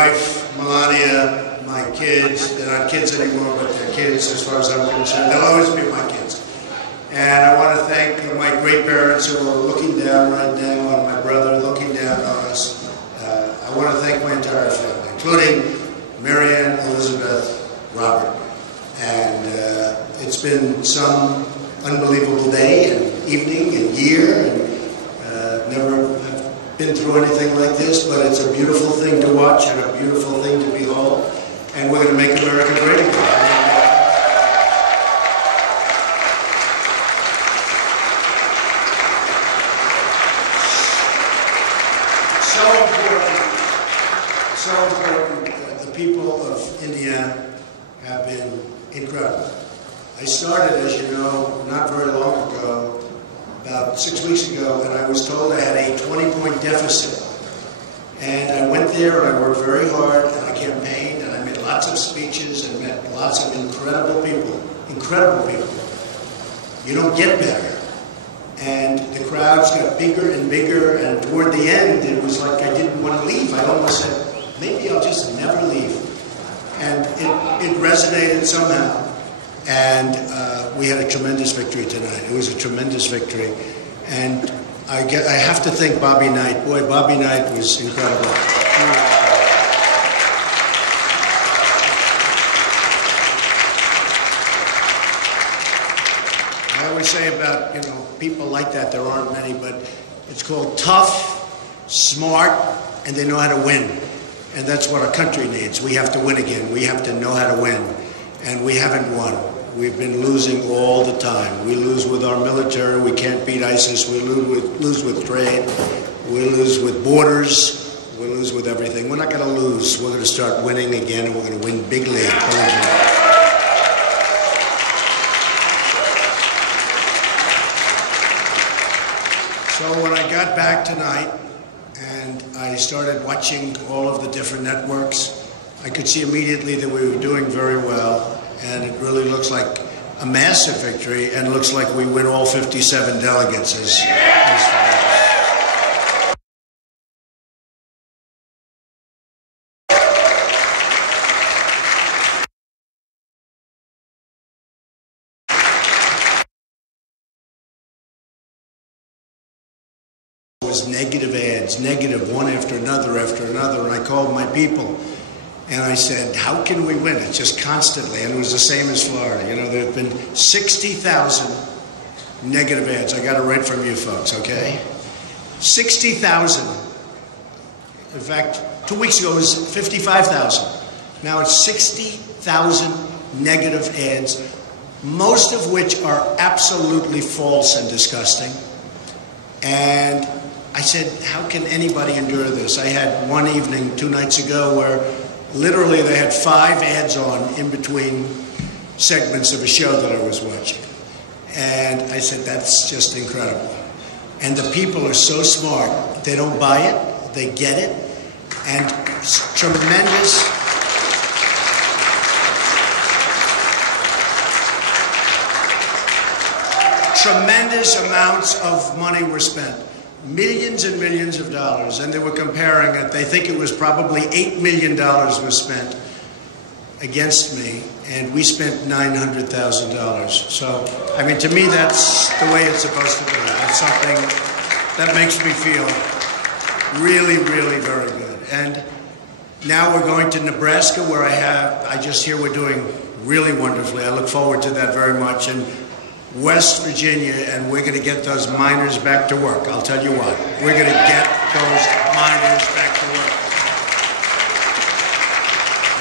wife, Melania, my kids. They're not kids anymore, but they're kids as far as I'm concerned. They'll always be my kids. And I want to thank my great parents who are looking down right now, and my brother looking down on us. I want to thank my entire family, including Marianne, Elizabeth, Robert. And it's been some unbelievable day and evening and year, and never have been through anything like this, but it's a beautiful thing to watch and a beautiful thing to behold. And we're going to make America great again. So important. The people of Indiana have been incredible. I started, as you know, not very long ago, about 6 weeks ago, and I was told I had a 20-point deficit. And I went there and I worked very hard and I campaigned and I made lots of speeches and met lots of incredible people. Incredible people. You don't get better. And the crowds got bigger and bigger, and toward the end it was like I didn't want to leave. I almost said, maybe I'll just never leave. And it resonated somehow. And we had a tremendous victory tonight. It was a tremendous victory. And I have to thank Bobby Knight. Boy, Bobby Knight was incredible. I always say about, people like that, there aren't many, but it's called tough, smart, and they know how to win. And that's what our country needs. We have to win again. We have to know how to win. And we haven't won. We've been losing all the time. We lose with our military. We can't beat ISIS. We lose with trade. We lose with borders. We lose with everything. We're not going to lose. We're going to start winning again, and we're going to win big league. So when I got back tonight and I started watching all of the different networks, I could see immediately that we were doing very well. And it really looks like a massive victory, and looks like we win all 57 delegates as it was negative ads, negative one after another, and I called my people. And I said, how can we win? It's just constantly. And it was the same as Florida. There have been 60,000 negative ads. I got it right from you folks, okay? 60,000. In fact, 2 weeks ago it was 55,000. Now it's 60,000 negative ads, most of which are absolutely false and disgusting. And I said, how can anybody endure this? I had one evening 2 nights ago where literally they had 5 ads on in between segments of a show that I was watching. And I said, that's just incredible. And the people are so smart. They don't buy it. They get it. And tremendous amounts of money were spent. Millions and millions of dollars, and they were comparing it. They think it was probably $8 million was spent against me, and we spent $900,000. So, I mean, to me, that's the way it's supposed to be. It's something that makes me feel really, really very good. And now we're going to Nebraska, where I just hear we're doing really wonderfully. I look forward to that very much. And West Virginia, and we're going to get those miners back to work. I'll tell you what, we're going to get those miners back to work.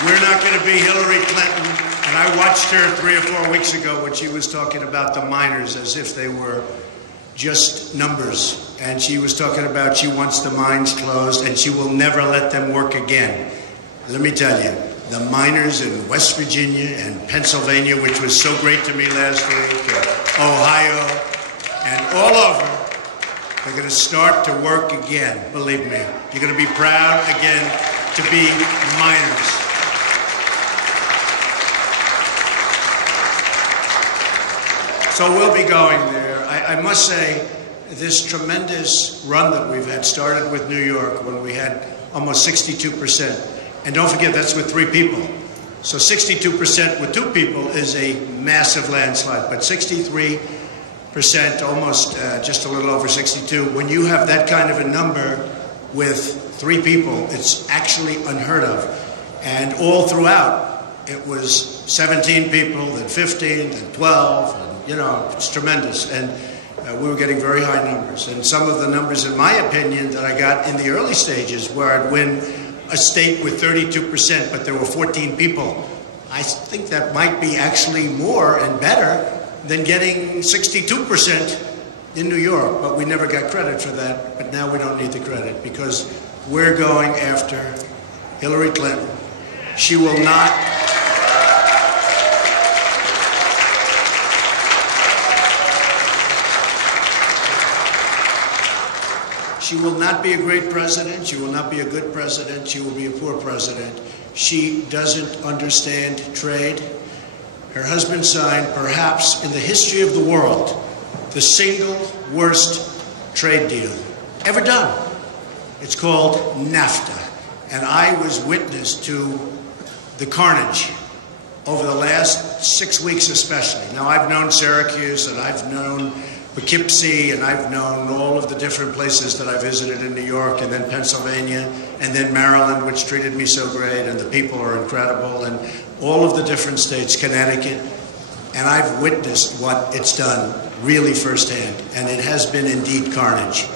We're not going to be Hillary Clinton, and I watched her 3 or 4 weeks ago when she was talking about the miners as if they were just numbers. And she was talking about she wants the mines closed and she will never let them work again. Let me tell you, the miners in West Virginia and Pennsylvania, which was so great to me last week, Ohio, and all over, they're going to start to work again, believe me. You're going to be proud again to be miners. So we'll be going there. I must say, this tremendous run that we've had started with New York when we had almost 62%. And don't forget, that's with 3 people. So 62% with 2 people is a massive landslide, but 63%, almost just a little over 62, when you have that kind of a number with 3 people, it's actually unheard of. And all throughout, it was 17 people, then 15, then 12, and, you know, it's tremendous. And we were getting very high numbers. And some of the numbers, in my opinion, that I got in the early stages, where I'd win a state with 32%, but there were 14 people, I think that might be actually more and better than getting 62% in New York. But we never got credit for that. But now we don't need the credit, because we're going after Hillary Clinton. She will not... She will not be a great president. She will not be a good president. She will be a poor president. She doesn't understand trade. Her husband signed, perhaps in the history of the world, the single worst trade deal ever done. It's called NAFTA. And I was witness to the carnage over the last 6 weeks especially. Now, I've known Syracuse, and I've known Poughkeepsie, and I've known all of the different places that I visited in New York, and then Pennsylvania, and then Maryland, which treated me so great, and the people are incredible, and all of the different states, Connecticut, and I've witnessed what it's done really firsthand, and it has been indeed carnage.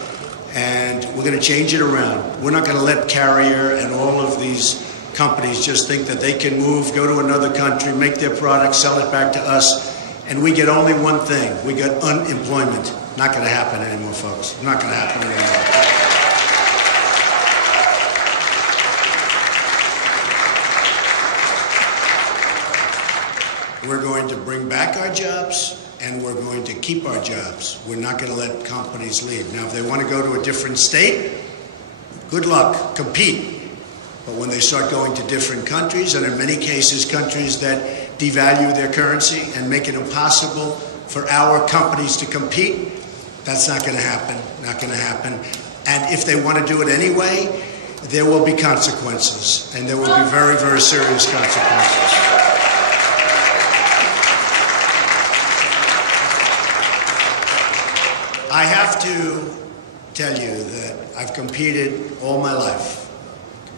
And we're going to change it around. We're not going to let Carrier and all of these companies just think that they can move, go to another country, make their product, sell it back to us, and we get only one thing. We get unemployment. Not going to happen anymore, folks. Not going to happen anymore. We're going to bring back our jobs, and we're going to keep our jobs. We're not going to let companies leave. Now, if they want to go to a different state, good luck, compete. But when they start going to different countries, and in many cases countries that devalue their currency and make it impossible for our companies to compete, that's not going to happen, not going to happen. And if they want to do it anyway, there will be consequences, and there will be very, very serious consequences. I have to tell you that I've competed all my life,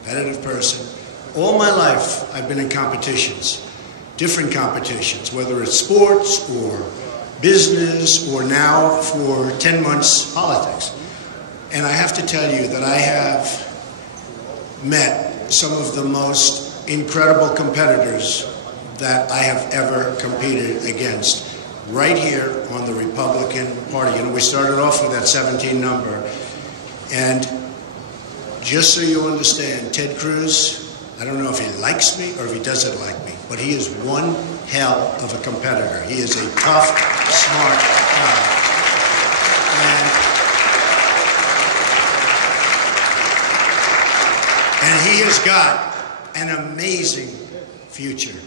competitive person. All my life I've been in competitions. Different competitions, whether it's sports or business or now for 10 months politics. And I have to tell you that I have met some of the most incredible competitors that I have ever competed against right here on the Republican Party. You know, we started off with that 17 number. And just so you understand, Ted Cruz, I don't know if he likes me or if he doesn't like me, but he is one hell of a competitor. He is a tough, smart guy. And he has got an amazing future.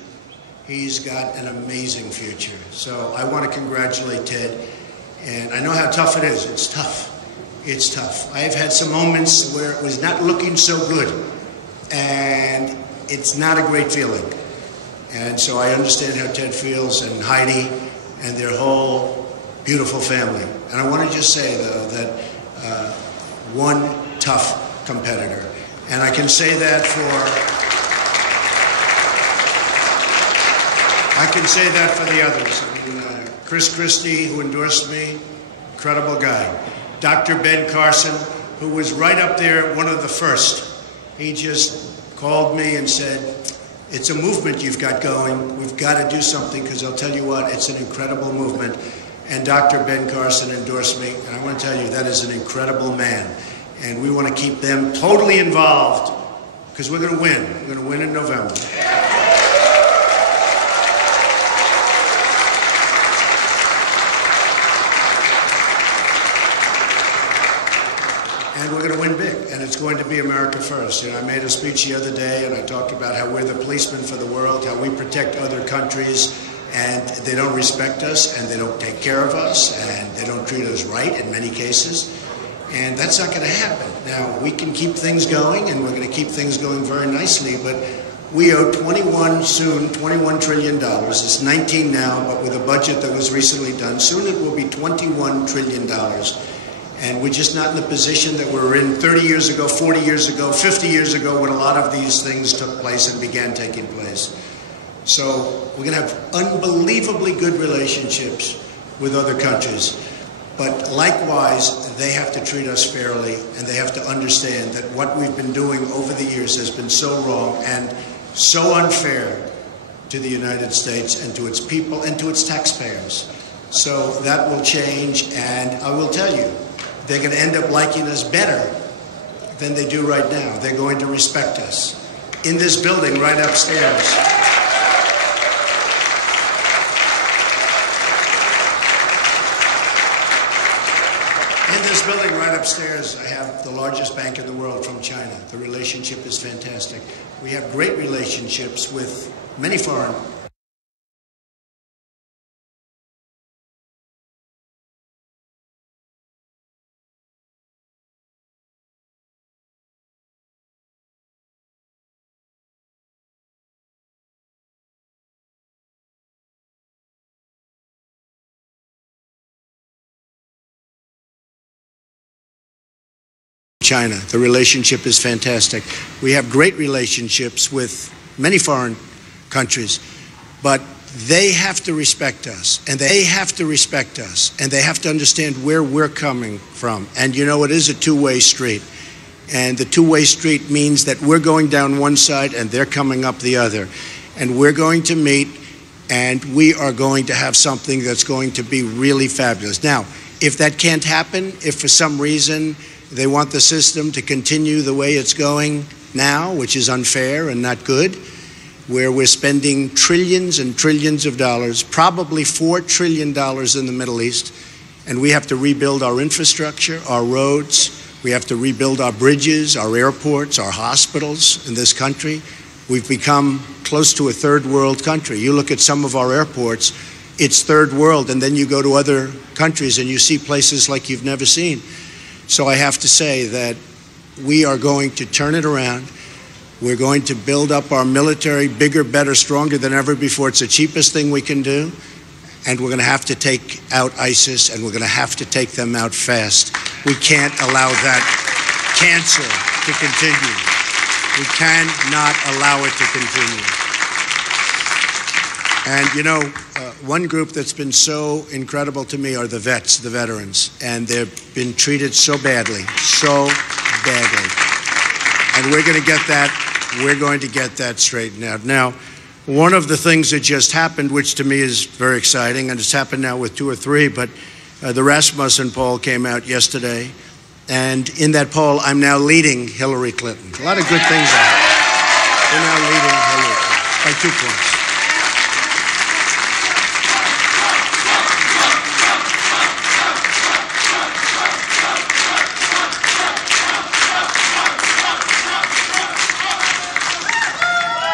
He's got an amazing future. So I want to congratulate Ted. And I know how tough it is. It's tough. It's tough. I have had some moments where it was not looking so good. And it's not a great feeling. And so I understand how Ted feels, and Heidi and their whole beautiful family. And I want to just say, though, that one tough competitor. And I can say that for the others. I mean, Chris Christie, who endorsed me, incredible guy. Dr. Ben Carson, who was right up there, one of the first. He just called me and said, it's a movement you've got going. We've got to do something, because I'll tell you what, it's an incredible movement. And Dr. Ben Carson endorsed me, and I want to tell you, that is an incredible man. And we want to keep them totally involved, because we're going to win. We're going to win in November. And we're going to win big, and it's going to be America first. You know, I made a speech the other day, and I talked about how we're the policemen for the world, how we protect other countries, and they don't respect us, and they don't take care of us, and they don't treat us right in many cases. And that's not going to happen. Now, we can keep things going, and we're going to keep things going very nicely, but we owe $21 trillion. It's 19 now, but with a budget that was recently done, soon it will be $21 trillion. And we're just not in the position that we were in 30 years ago, 40 years ago, 50 years ago, when a lot of these things took place and began taking place. So we're going to have unbelievably good relationships with other countries. But likewise, they have to treat us fairly, and they have to understand that what we've been doing over the years has been so wrong and so unfair to the United States and to its people and to its taxpayers. So that will change, and I will tell you, they're going to end up liking us better than they do right now. They're going to respect us. In this building right upstairs, I have the largest bank in the world from China. The relationship is fantastic. We have great relationships with many foreign China. The relationship is fantastic. We have great relationships with many foreign countries, but they have to respect us, and they have to respect us, and they have to understand where we're coming from. And you know, it is a two-way street. And the two-way street means that we're going down one side and they're coming up the other. And we're going to meet, and we are going to have something that's going to be really fabulous. Now, if that can't happen, if for some reason they want the system to continue the way it's going now, which is unfair and not good, where we're spending trillions and trillions of dollars, probably $4 trillion in the Middle East, and we have to rebuild our infrastructure, our roads, we have to rebuild our bridges, our airports, our hospitals in this country. We've become close to a third world country. You look at some of our airports, it's third world, and then you go to other countries and you see places like you've never seen. So I have to say that we are going to turn it around. We're going to build up our military bigger, better, stronger than ever before. It's the cheapest thing we can do. And we're going to have to take out ISIS, and we're going to have to take them out fast. We can't allow that cancer to continue. We cannot allow it to continue. And, you know, one group that's been so incredible to me are the vets, the veterans. And they've been treated so badly, so badly. And we're going to get that straightened out. Now, one of the things that just happened, which to me is very exciting, and it's happened now with 2 or 3, but the Rasmussen poll came out yesterday. And in that poll, I'm now leading Hillary Clinton. A lot of good things are happening. We're now leading Hillary Clinton by 2 points.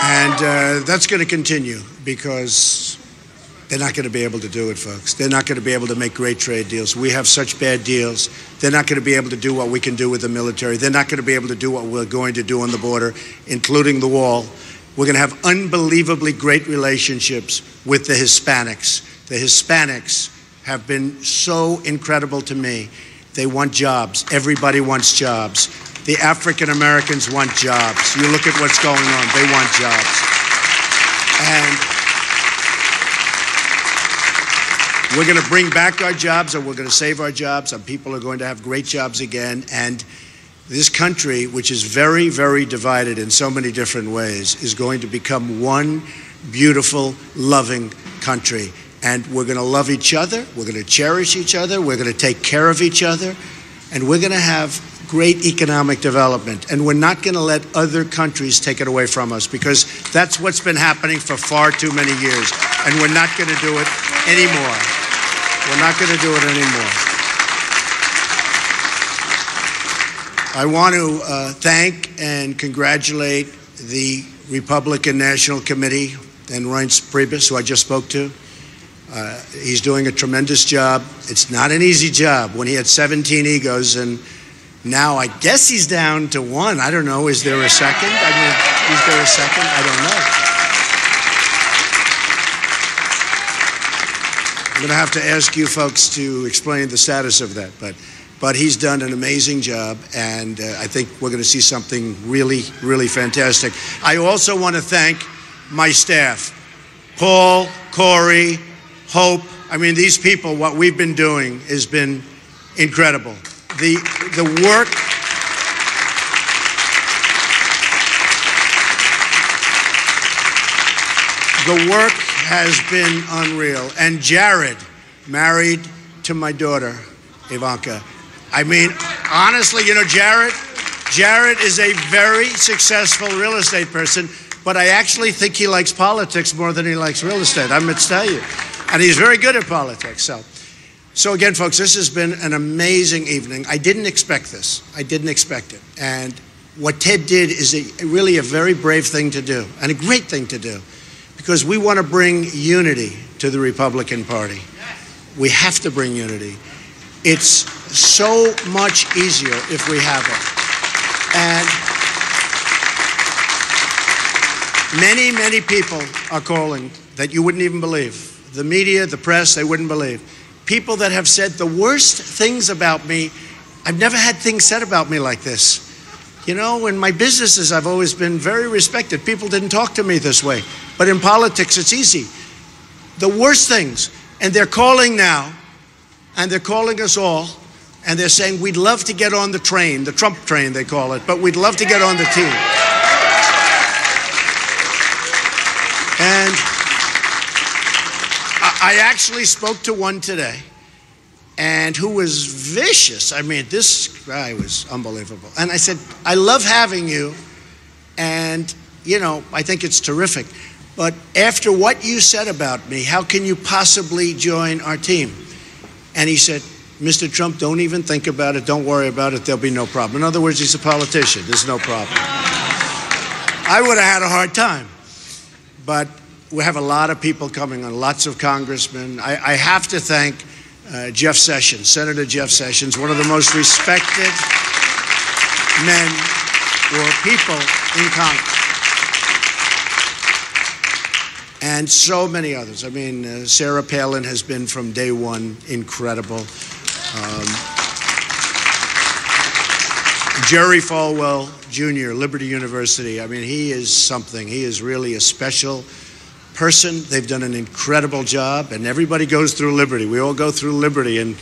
And that's going to continue because they're not going to be able to do it, folks. They're not going to be able to make great trade deals. We have such bad deals. They're not going to be able to do what we can do with the military. They're not going to be able to do what we're going to do on the border, including the wall. We're going to have unbelievably great relationships with the Hispanics. The Hispanics have been so incredible to me. They want jobs. Everybody wants jobs. The African Americans want jobs. You look at what's going on. They want jobs. And we're going to bring back our jobs, and we're going to save our jobs, and people are going to have great jobs again. And this country, which is very, very divided in so many different ways, is going to become one beautiful, loving country. And we're going to love each other. We're going to cherish each other. We're going to take care of each other. And we're going to have great economic development. And we're not going to let other countries take it away from us, because that's what's been happening for far too many years. And we're not going to do it anymore. We're not going to do it anymore. I want to thank and congratulate the Republican National Committee and Reince Priebus, who I just spoke to. He's doing a tremendous job. It's not an easy job when he had 17 egos and Now I guess he's down to one. I don't know. Is there a second? I mean, is there a second? I don't know. I'm going to have to ask you folks to explain the status of that. But he's done an amazing job, and I think we're going to see something really, really fantastic. I also want to thank my staff, Paul, Corey, Hope. I mean, these people, what we've been doing has been incredible. The work has been unreal. And Jared, married to my daughter, Ivanka. I mean, honestly, you know, Jared is a very successful real estate person, but I actually think he likes politics more than he likes real estate. I must tell you. And he's very good at politics. So again, folks, this has been an amazing evening. I didn't expect this. I didn't expect it. And what Ted did is really a very brave thing to do and a great thing to do, because we want to bring unity to the Republican Party. We have to bring unity. It's so much easier if we have it. And many, many people are calling that you wouldn't even believe. The media, the press, they wouldn't believe. People that have said the worst things about me. I've never had things said about me like this. You know, in my businesses, I've always been very respected. People didn't talk to me this way. But in politics, it's easy. The worst things. And they're calling now, and they're calling us all, and they're saying, we'd love to get on the train, the Trump train, they call it, but we'd love to get on the team. And I actually spoke to one today, and who was vicious. I mean, this guy was unbelievable. And I said, I love having you, and, you know, I think it's terrific. But after what you said about me, how can you possibly join our team? And he said, Mr. Trump, don't even think about it. Don't worry about it. There'll be no problem. In other words, he's a politician. There's no problem. I would have had a hard time. But we have a lot of people coming on, lots of congressmen. I have to thank Jeff Sessions, Senator Jeff Sessions, one of the most respected men or people in Congress. And so many others. I mean, Sarah Palin has been from day one incredible. Jerry Falwell Jr., Liberty University. I mean, he is something. He is really a special person. They've done an incredible job, and everybody goes through Liberty. We all go through Liberty, and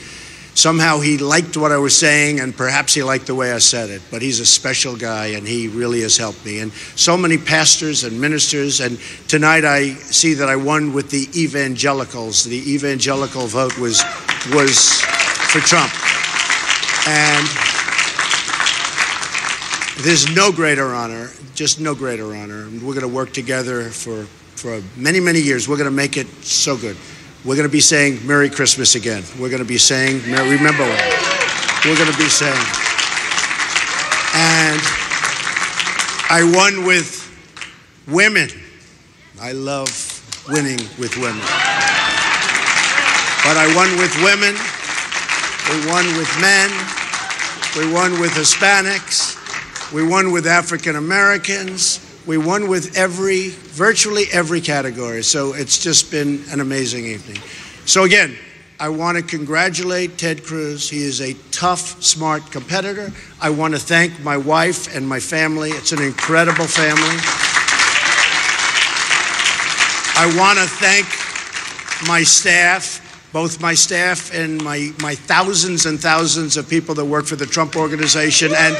somehow he liked what I was saying, and perhaps he liked the way I said it. But he's a special guy, and he really has helped me. And so many pastors and ministers. And tonight I see that I won with the evangelicals. The evangelical vote was for Trump. And there's no greater honor, just no greater honor. And we're going to work together for many, many years. We're going to make it so good. We're going to be saying Merry Christmas again. We're going to be saying, remember what we're going to be saying. And I won with women. I love winning with women. But I won with women. We won with men. We won with Hispanics. We won with African Americans. We won with virtually every category. So it's just been an amazing evening. So again, I want to congratulate Ted Cruz. He is a tough, smart competitor. I want to thank my wife and my family. It's an incredible family. I want to thank my staff, both my staff and my thousands and thousands of people that work for the Trump Organization. And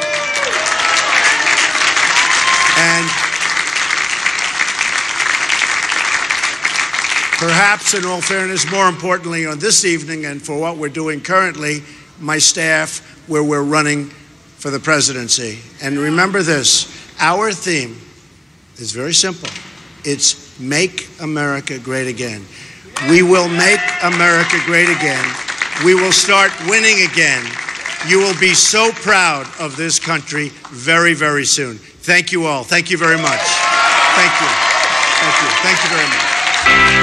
perhaps, in all fairness, more importantly on this evening and for what we're doing currently, my staff, where we're running for the presidency. And remember this, our theme is very simple. It's Make America Great Again. We will make America great again. We will start winning again. You will be so proud of this country very, very soon. Thank you all. Thank you very much. Thank you. Thank you. Thank you very much.